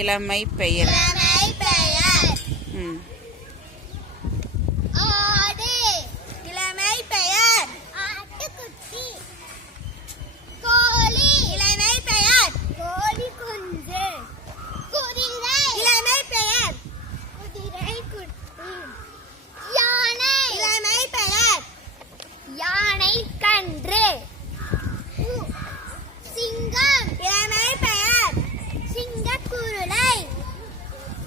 இளமை பெயர். ஆடு. இளமை பெயர். ஆட்டுக்குட்டி. கோழி. இளமை பெயர். கோழி குஞ்சு. குதிரை. இளமை பெயர். குதிரை குட்டி. யானை. இளமை பெயர். யானை கன்று. சிங்கம். இளமை பெயர். சிங்கக்குருளை.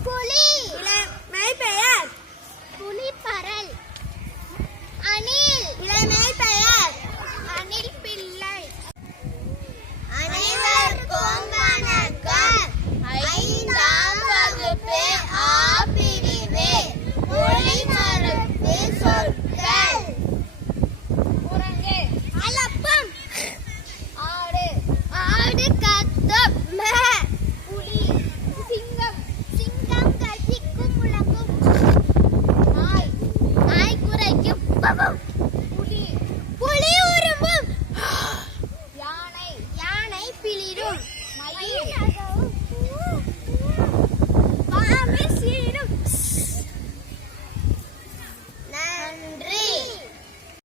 புலி. இளமை பெயர். புலிப்பரல். அணில். இளமை பெயர். அணில் பிள்ளை. அனைவருக்கும் வணக்கம். 5ஆம் வகுப்பு ஆ பிரிவு மொழிமரபு சொற்கள். குரங்கு. அலப்பம். ஆடு. ஆடு கத்தும். புலி. சிங்கம். சிங்கம் கர்ஜிக்கும் முழங்கும். நாய். நாய் குரைக்கும். புலி. புலி உருமும். யானை. யானை பிளிரும். மயில்.